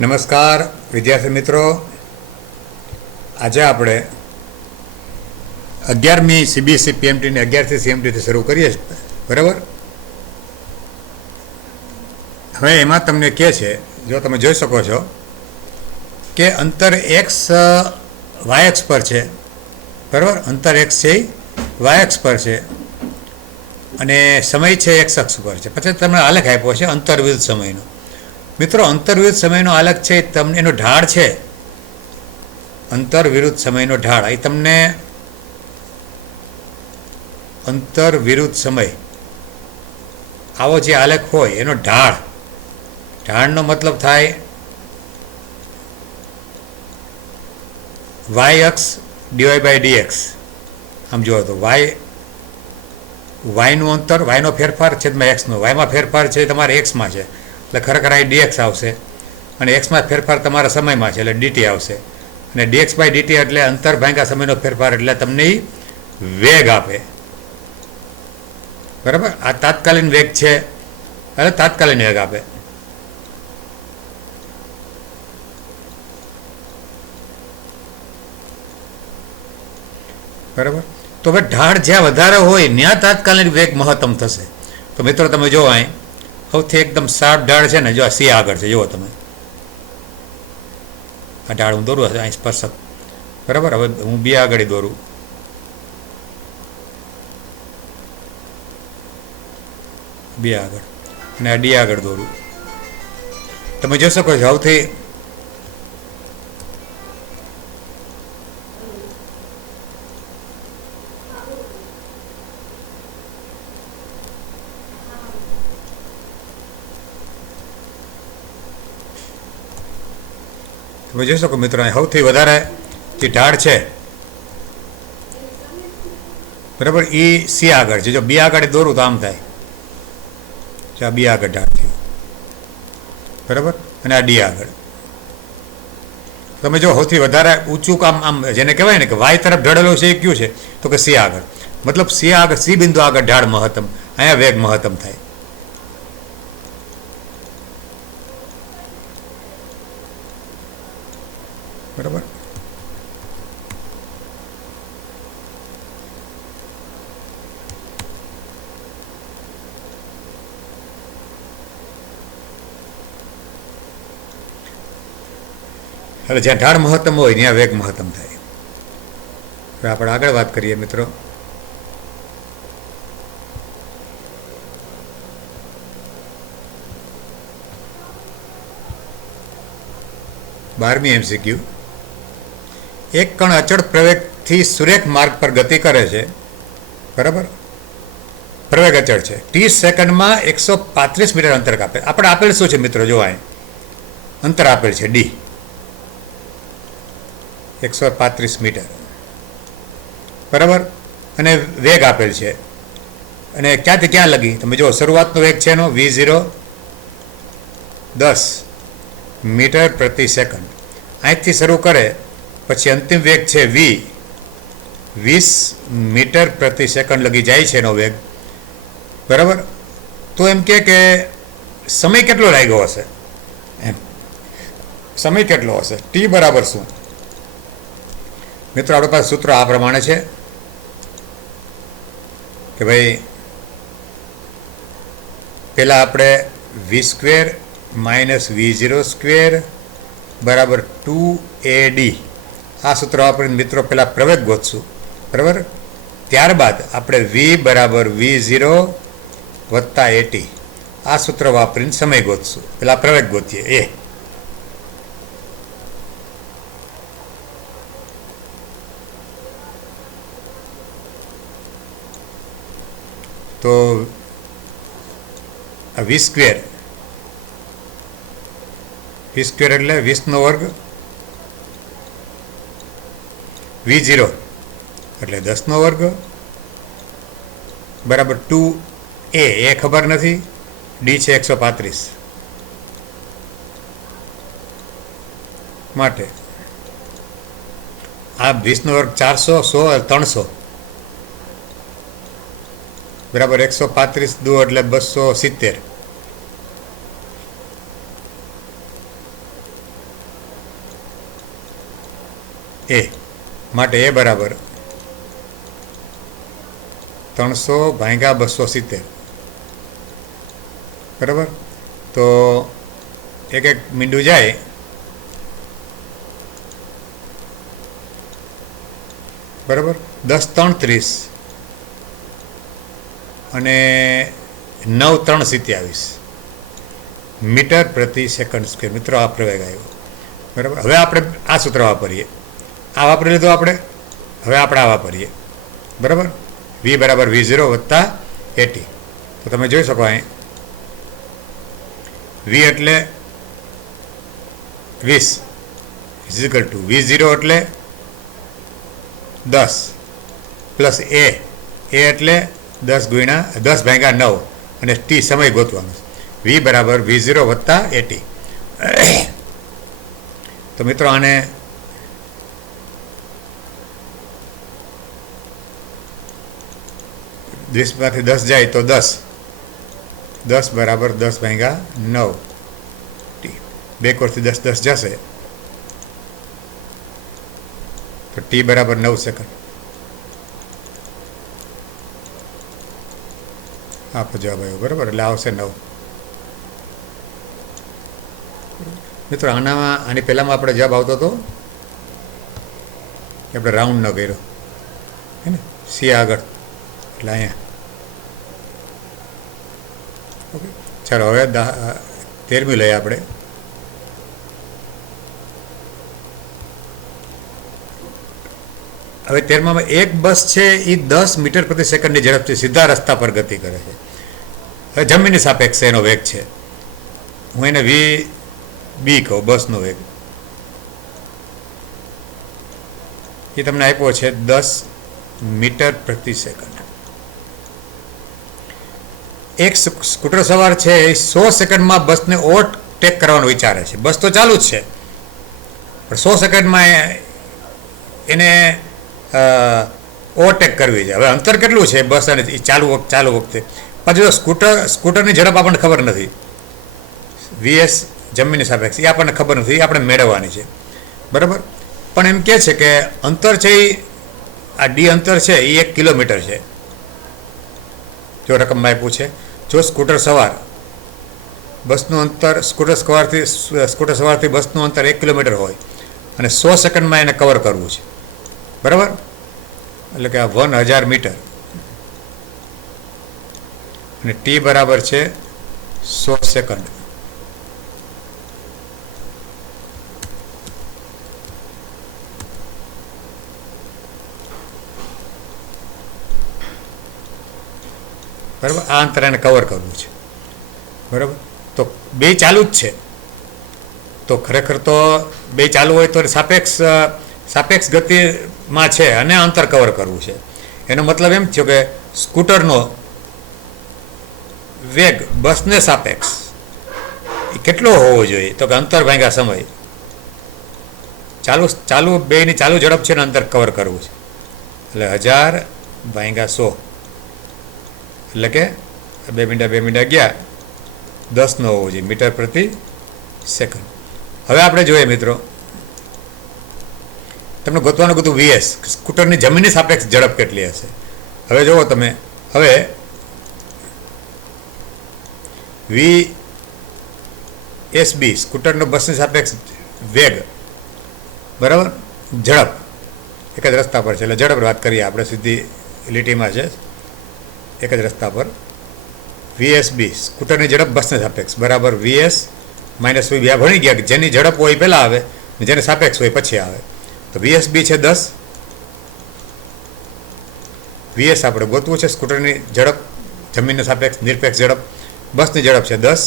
નમસ્કાર વિદ્યાર્થી મિત્રો, આજે આપણે 11મી સીબીએસઈ પીએમટીને 11થી સીએમટીથી શરૂ કરીએ છીએ, બરાબર. હવે એમાં તમને કહે છે, જો તમે જોઈ શકો છો કે અંતર એક્સ વાય એક્સ પર છે, બરાબર. અંતર એક્સ છે વાય એક્સ પર છે અને સમય છે એક્સ અક્ષ પર છે. પછી તમને આલેખ આપ્યો છે અંતર વિરુદ્ધ સમયનો. મિત્રો, અંતર વિરુદ્ધ સમયનો આલેખ છે, તમને એનો ઢાળ છે, અંતર વિરુદ્ધ સમયનો ઢાળ. એ તમને અંતર વિરુદ્ધ સમય આવો જે આલેખ હોય એનો ઢાળનો મતલબ થાય વાય અક્ષ ડીવાય બાય ડીએક્સ. આમ જોવો તો વાયનું અંતર, વાયનો ફેરફાર છેદમાં એક્સનો, વાયમાં ફેરફાર છે તમારે એક્સમાં છે એટલે ખરેખર આ ડીએક્સ આવશે, અને એક્સમાં ફેરફાર તમારા સમયમાં છે એટલે ડીટી આવશે, અને ડીએક્સ બાય ડીટી એટલે અંતર ભાગ્યા સમયનો ફેરફાર એટલે તમને વેગ આપે, બરાબર. આ તાત્કાલિન વેગ છે એટલે તાત્કાલિન વેગ આપે. બરાબર. તો હવે ઢાળ જ્યાં વધારે હોય ત્યાં તાત્કાલિક વેગ મહત્તમ થશે. તો મિત્રો તમે જો અહીં સૌથી એકદમ શાર્પ ઢાળ છે ને, જો આ સી આગળ છે, જુઓ તમે આ ઢાળ હું દોરું અહીં સ્પર્શક, બરાબર. હવે હું બી આગળ દોરું, બી આગળ, અને આ ડી આગળ દોરું. તમે જોઈ શકો છો સૌથી તમે જોઈ શકો મિત્રો સૌથી વધારે જે ઢાળ છે, બરાબર, એ સી આગળ છે. જો બી આગળ દોરું તો આમ થાય, જો આ બી આગળ ઢાળ થયું, બરાબર, અને આ ડી આગળ. તમે જો સૌથી વધારે ઊંચું કામ આમ જેને કહેવાય ને કે વાય તરફ ઢળેલો છે એ કયું છે, તો કે સી આગળ. મતલબ સી આગળ, સી બિંદુ આગળ ઢાળ મહત્તમ, અહીંયા વેગ મહત્તમ થાય. બરાબર. એટલે જ્યાં ઢાળ મહત્તમ હોય ત્યાં વેગ મહત્તમ થાય. હવે આપણે આગળ વાત કરીએ મિત્રો. બારમી MCQ. એક કણ અચળ પ્રવેગથી સુરેખ માર્ગ પર ગતિ કરે છે, બરાબર. પ્રવેગ અચળ છે, 30 સેકન્ડમાં 135 મીટર અંતર કાપે. આપણે આપેલ શું છે મિત્રો, જો અહીં અંતર આપેલ છે ડી, 135 મીટર, બરાબર, અને વેગ આપેલ છે, અને ક્યાંથી ક્યાં લગી તમે જો શરૂઆતનો વેગ છે એનો V0 10 મીટર પ્રતિ સેકન્ડ. અહીંથી શરૂ કરે પછી અંતિમ વેગ છે V 20 મીટર પ્રતિ સેકન્ડ લગી જાય છે એનો વેગ, બરાબર. તો એમ કે સમય કેટલો લાગ્યો હશે, એમ સમય કેટલો હશે, ટી બરાબર શું. મિત્રો આપણી પાસે સૂત્ર આ પ્રમાણે છે કે ભાઈ પહેલાં આપણે V² માઇનસ V0² બરાબર 2AD આ સૂત્ર વાપરીને મિત્રો પહેલાં પ્રવેગ ગોતશું, બરાબર. ત્યારબાદ આપણે V બરાબર V0 વત્તા AT આ સૂત્ર વાપરીને સમય ગોતશું. પહેલાં પ્રવેગ ગોતીએ એ. તો આ V² એટલે 20નો વર્ગ, V0 એટલે 10નો વર્ગ બરાબર 2A એ ખબર નથી, ડી છે 135 માટે આ 20નો વર્ગ 400, 100, 300 બરાબર 135 દો એટલે 270 એ માટે એ બરાબર 300/270, બરાબર. તો એક એક મીંડું જાય બરાબર 10 3 30 અને 9 3 27 મીટર પ્રતિ સેકન્ડ સ્ક્વેર. મિત્રો આ પ્રવેગ આવ્યો, બરાબર. હવે આપણે આ સૂત્ર વાપરીએ, આ વાપરી લીધું આપણે. હવે આપણે આ વાપરીએ, બરાબર. વી બરાબર V0 વત્તા એટી. તો તમે જોઈ શકો અહીં વી એટલે 20 ઇઝિકલ ટુ V0 એટલે 10 પ્લસ એ એટલે 10/9 અને ટી સમય ગોતવાનો. વી બરાબર V0 વત્તા એટી. તો મિત્રો આને માંથી 10 જાય તો 10 બરાબર 10/9 ટી. બે કોરથી 10 10 જશે તો ટી બરાબર 9 સેકન્ડ. આપો જવાબ આવ્યો, બરાબર. એટલે આવશે 9. મિત્રો આની પહેલામાં આપણે જવાબ આવતો હતો કે આપણે રાઉન્ડ ન કર્યો હે ને, સી આગળ, એટલે અહીંયા. ઓકે, ચાલો હવે 13મી લઈએ આપણે. હવે 13માં એક બસ છે એ 10 મીટર પ્રતિ સેકન્ડની ઝડપથી સીધા રસ્તા પર ગતિ કરે છે. હવે જમીનની સાપેક્ષે એનો વેગ છે. હું એને VB કહું, બસનો વેગ. એ તમને આપ્યો છે 10 મીટર પ્રતિ સેકન્ડ. એક સ્કૂટર સવાર છે એ 100 સેકન્ડમાં બસને ઓવરટેક કરવાનું વિચારે છે. બસ તો ચાલુ જ છે પણ 100 સેકન્ડમાં એને ઓવરટેક કરવી છે. હવે અંતર કેટલું છે બસ અને એ ચાલુ વખતે. પાછું સ્કૂટરની ઝડપ આપણને ખબર નથી. VS જમીનની સાપેક્ષ એ આપણને ખબર નથી, એ આપણે મેળવવાની છે, બરાબર. પણ એમ કહે છે કે અંતર છે એ આ ડી અંતર છે એ 1 કિલોમીટર છે. જો રકમમાં આપ્યું છે, જો સ્કૂટર સવાર બસનું અંતર સ્કૂટર સવારથી બસનું અંતર 1 કિલોમીટર હોય અને 100 સેકન્ડમાં એને કવર કરવું છે, બરાબર. એટલે કે આ 1000 મીટર અને ટી બરાબર છે 100 સેકન્ડ. બરાબર, આ અંતર એને કવર કરવું છે, બરાબર. તો બે ચાલુ જ છે. તો ખરેખર તો બે ચાલુ હોય તો સાપેક્ષ ગતિમાં છે અને અંતર કવર કરવું છે. એનો મતલબ એમ થયો કે સ્કૂટરનો વેગ બસને સાપેક્ષ એ કેટલો હોવો જોઈએ? તો કે અંતર ભાગ્યા સમય. બેની ચાલુ ઝડપ છે ને અંતર કવર કરવું છે. એટલે 1000/100 એટલે કે 2 મિનિટ ગયા 10 નો હોવો જોઈએ મીટર પ્રતિ સેકન્ડ. હવે આપણે જોઈએ મિત્રો, તમને ગોતવાનું કીધું VS, સ્કૂટરની જમીનની સાપેક્ષ ઝડપ કેટલી હશે. હવે જુઓ તમે, હવે VSB સ્કૂટરનો બસની સાપેક્ષ વેગ, બરાબર, ઝડપ એક જ રસ્તા પર છે એટલે ઝડપ વાત કરીએ આપણે, સીધી લીટીમાં છે એક જ રસ્તા પર. VSB સ્કૂટરની ઝડપ બસની સાપેક્ષ બરાબર VS માઇનસ VB. આ ભણી ગયા કે જેની ઝડપ હોય પહેલાં આવે ને જેને સાપેક્ષ હોય પછી આવે. તો VSB છે 10, VS આપણે ગોતવું છે સ્કૂટરની ઝડપ જમીનની સાપેક્ષ નિરપેક્ષ ઝડપ. બસની ઝડપ છે 10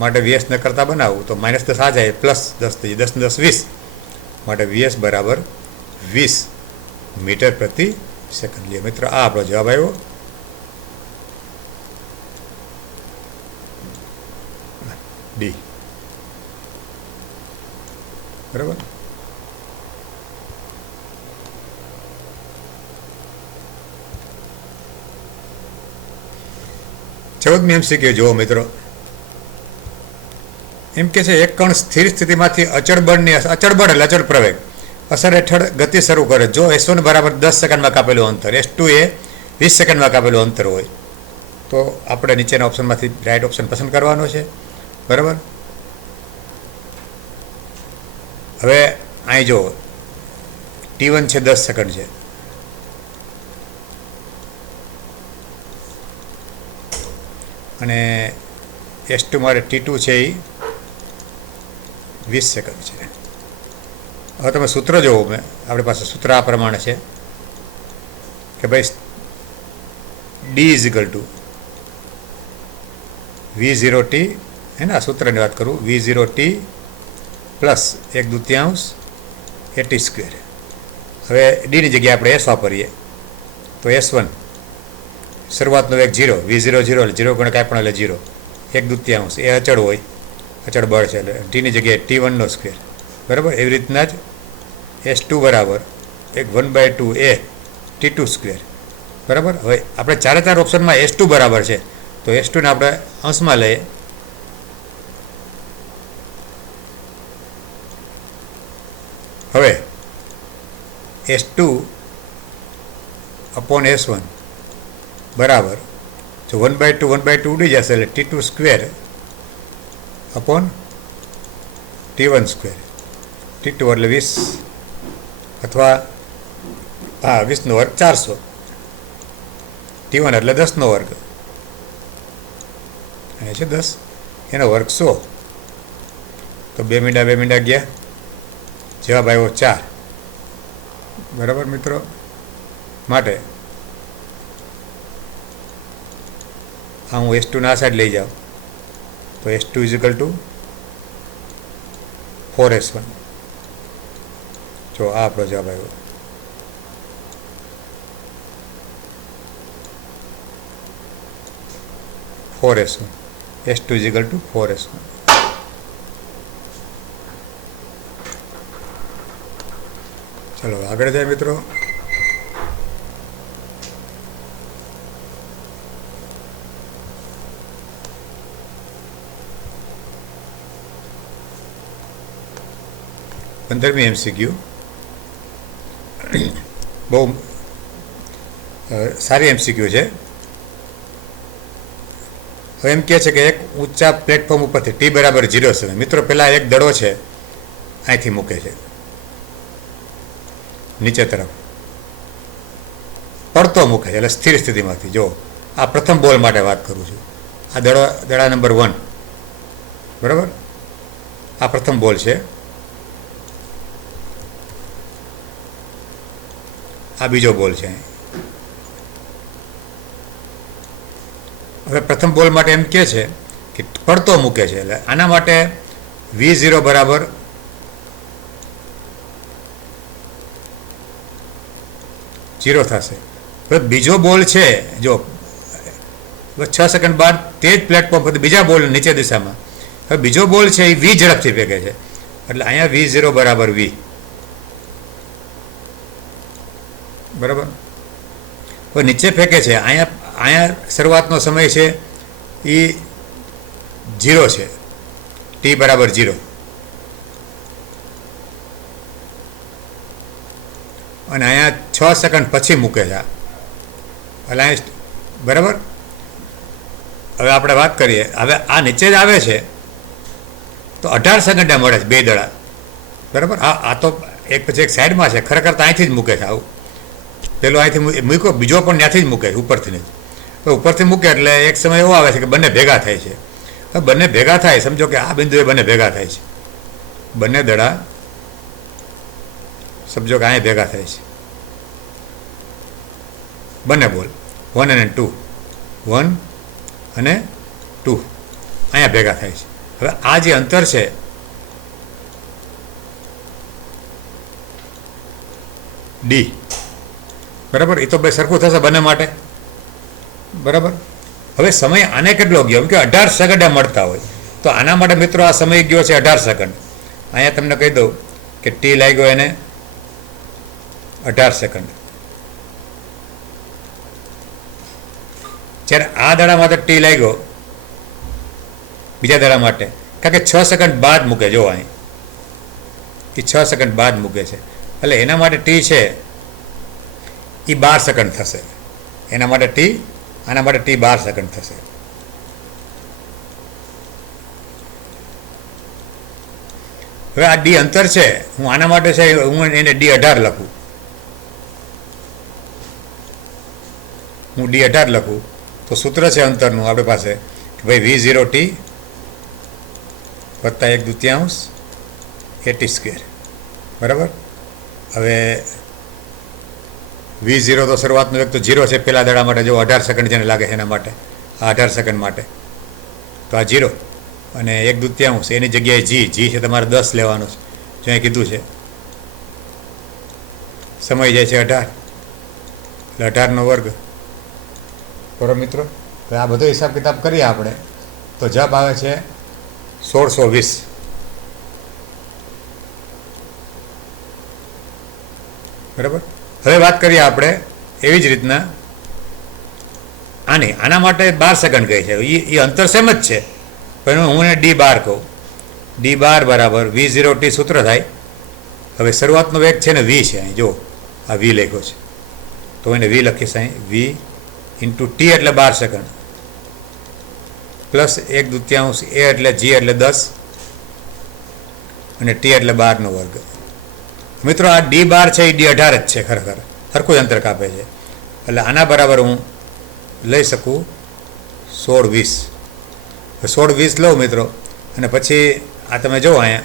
માટે VSને કરતાં બનાવવું તો -10 આ જાય, +10 થઈ જાય, 10 ને 10 20 માટે VS બરાબર 20 મીટર પ્રતિ સેકન્ડ. લે મિત્રો, આ આપણો જવાબ આવ્યો. ડી, બરાબર. ચૌદમી MCQ જુઓ મિત્રો. એમ કે છે એક કણ સ્થિર સ્થિતિમાંથી અચળ બળ એટલે અચળ પ્રવેગ અસર હેઠળ ગતિ શરૂ કરે. જો S1 બરાબર 10 સેકન્ડમાં કાપેલું અંતર, S2 એ 20 સેકન્ડમાં કાપેલું અંતર હોય તો આપણે નીચેના ઓપ્શનમાંથી રાઈટ ઓપ્શન પસંદ કરવાનો છે. બરાબર. હવે અહીં જો T1 છે 10 સેકન્ડ છે, અને S2 મારે T2 છે એ 20 સેકન્ડ છે. હવે તમે સૂત્ર જોવો, મેં આપણી પાસે સૂત્ર આ પ્રમાણે છે કે ભાઈ D = V0T, હે ને, આ સૂત્રની વાત કરું, V0T પ્લસ 1/2 AT². હવે ડીની જગ્યાએ આપણે S વાપરીએ તો S1 શરૂઆતનો વેગ 0, V0 0 એટલે 0 ગુણ્યા કાંઈ પણ એટલે 0, 1/2 એ અચળ હોય, અચળ બળ છે એટલે ટીની જગ્યાએ T1². બરાબર. એવી રીતના જ S2 બરાબર 1/2 એ T2². બરાબર. હવે આપણે ચારે ચાર ઓપ્શનમાં S2 બરાબર છે તો S2ને આપણે અંશમાં લઈએ. હવે S2 અપોન S1 બરાબર, જો 1/2 ઉડી જશે એટલે T2² અપોન T1². T2 એટલે 20 અથવા 20 નો વર્ગ 400, T1 એટલે 10 નો વર્ગ, એ છે 10, એનો વર્ગ 100. તો 2 મીંડા ગયા, જવાબ આવ્યો 4. બરાબર મિત્રો. માટે હું S2 ના સાઈડ લઈ જાઉં તો S2 = 4S1. જો આ આપણો જવાબ આવ્યો. S2 = 4S1. ચલો આગળ જાય મિત્રો. પંદરમી MCQ બહુ સારી MCQ છે. હવે એમ કહે છે કે એક ઊંચા પ્લેટફોર્મ ઉપરથી T બરાબર 0 સમય, મિત્રો પહેલાં એક દડો છે અહીંથી મૂકે છે નીચે તરફ, પડતો મૂકે છે એટલે સ્થિર સ્થિતિમાંથી. જો આ પ્રથમ બોલ માટે વાત કરું છું, આ દડા નંબર 1. બરાબર. આ પ્રથમ બોલ છે, આ બીજો બોલ છે. હવે પ્રથમ બોલ માટે એમ કહે છે કે પડતો મૂકે છે એટલે આના માટે V0 બરાબર જીરો થશે. હવે બીજો બોલ છે, જો 6 સેકન્ડ બાદ તે જ પ્લેટફોર્મ પર બીજા બોલ નીચે દિશામાં, હવે બીજો બોલ છે એ V ઝડપથી ફેંકે છે એટલે અહીંયા V0 બરાબર V. બરાબર. હવે નીચે ફેંકે છે, અહીંયા શરૂઆતનો સમય છે એ 0 છે, T બરાબર 0, અને અહીંયા 6 સેકન્ડ પછી મૂકે છે એટલે અહીંયા. બરાબર. હવે આપણે વાત કરીએ, હવે આ નીચે જ આવે છે તો 18 સેકન્ડે મળે છે બે દડા. બરાબર. આ તો એક પછી એક સાઈડમાં છે, ખરેખર તો અહીંથી જ મૂકે છે. આવું પેલો અહીંથી મૂક્યો, બીજો પણ ત્યાંથી જ મૂકે છે, ઉપરથી જ. હવે ઉપરથી મૂકે એટલે એક સમય એવો આવે છે કે બંને ભેગા થાય છે. હવે બંને ભેગા થાય, સમજો કે આ બિંદુએ બંને ભેગા થાય છે, બંને દડા સમજો કે અહીંયા ભેગા થાય છે, બંને બોલ 1 અને 2, 1 અને 2 અહીંયા ભેગા થાય છે. હવે આ જે અંતર છે D, બરાબર, એ તો બે સરખું થશે બંને માટે. બરાબર. હવે સમય આને કેટલો ગયો, એમ કે 18 સેકન્ડે મળતા હોય તો આના માટે મિત્રો આ સમય ગયો છે 18 સેકન્ડ. અહીંયા તમને કહી દઉં કે T લાગ્યો એને 18 સેકન્ડ. જ્યારે આ દડા માટે T લાગ્યો બીજા દડા માટે, કારણ કે 6 સેકન્ડ બાદ મૂકે, જો અહીં એ 6 સેકન્ડ બાદ મૂકે છે એટલે એના માટે ટી છે એ 12 સેકન્ડ થશે. એના માટે ટી, આના માટે ટી 12 સેકન્ડ થશે. હવે આ ડી અંતર છે, હું આના માટે છે હું એને D18 લખું. હું D18 લખું તો સૂત્ર છે અંતરનું આપણી પાસે કે ભાઈ V0t વત્તા 1/2 AT². બરાબર. હવે V0 તો શરૂઆતનો એક તો 0 છે પહેલા દાડા માટે, જો 18 સેકન્ડ જેને લાગે છે એના માટે, આ 18 સેકન્ડ માટે તો આ 0 અને 1/2 એની જગ્યાએ જી છે તમારે 10 લેવાનો છે, જો અહીં કીધું છે. સમય જાય છે 18 એટલે 18 નો વર્ગ. બરાબર મિત્રો. તો આ બધો હિસાબ કિતાબ કરીએ આપણે તો જવાબ આવે છે 1620. બરાબર. હવે વાત કરીએ આપણે એવી જ રીતના આના માટે 12 સેકન્ડ કહે છે, એ અંતર સેમ જ છે પણ હું એને D12 કહું. D12 બરાબર V0t સૂત્ર થાય. હવે શરૂઆતનો વેગ છે ને V છે, અહીં જો આ V લખ્યો છે તો એને V લખીશ અહીં V ઇન્ટુ ટી એટલે 12 સેકન્ડ પ્લસ 1/2 A એટલે G એટલે 10 અને T એટલે 12 નો વર્ગ. મિત્રો આ D12 છે એ D18 જ છે, ખરેખર સરખું જ અંતર કાપે છે. એટલે આના બરાબર હું લઈ શકું 1620. 1620 લઉં મિત્રો અને પછી આ તમે જુઓ અહીંયા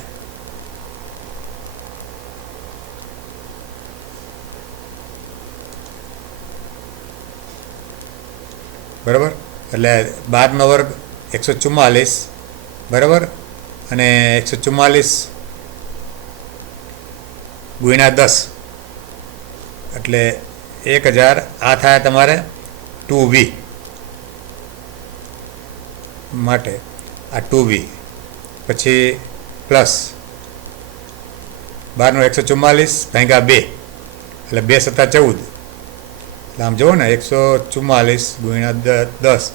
બરાબર. એટલે 12 નો વર્ગ 144 બરાબર અને 144 ગુણ્યા 10 એટલે 1000. આ થાય તમારે 2V માટે આ 2V પછી પ્લસ 12 નો 144 ભાગ્યા 2 એટલે 2 × 7 = 14. એટલે આમ જુઓ ને 144 ગુણ્યા 10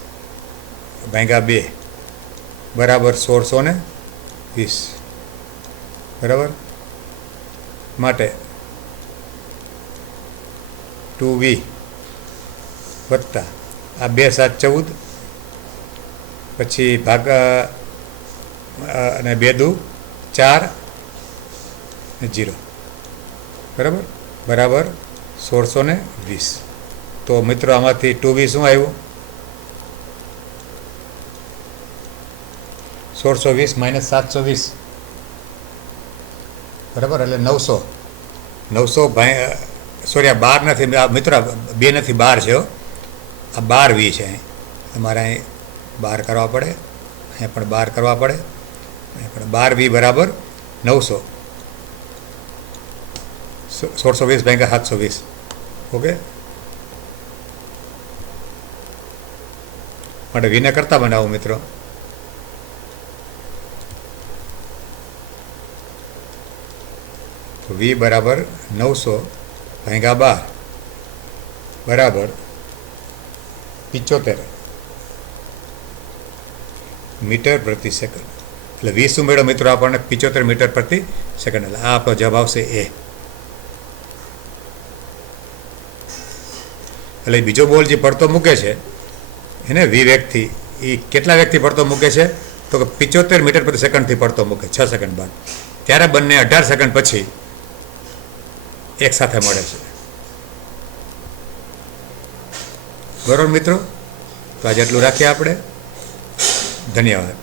ભાગ્યા 2 બરાબર 1620 બરાબર. માટે 2V વત્તા આ 2 × 7 = 14 પછી ભાગા અને 2 × 2 = 4 ને 0 બરાબર બરાબર 1620. તો મિત્રો આમાંથી 2V શું આવ્યું? 1620 - 720 બરાબર. એટલે 900 સોરી આ 12 નથી મિત્રો, 2 નથી 12 છે. આ 12V છે. તમારે અહીં 12 કરવા પડે, અહીંયા પણ 12 કરવા પડે, અહીંયા પણ 12V બરાબર 900. 1620 ભાગ્યા 720. ઓકે. માટે વીને કરતા બનાવો મિત્રો. તો V બરાબર 900 ભાગ્યા 12 બરાબર 75 મીટર પ્રતિ સેકન્ડ. એટલે 20 ઉમેરો મિત્રો આપણને 75 મીટર પ્રતિ સેકન્ડ. એટલે આ આપણો જવાબ આવશે A. એટલે બીજો બોલ જે પડતો મૂકે છે એને V વેગથી, એ કેટલા વેગથી પડતો મૂકે છે તો કે 75 મીટર પ્રતિ સેકન્ડથી પડતો મૂકે 6 સેકન્ડ બાદ. ત્યારે બંને 18 સેકન્ડ પછી એક સાથે મળે છે. બરાબર મિત્રો. તો આજે એટલું રાખીએ આપણે. ધન્યવાદ.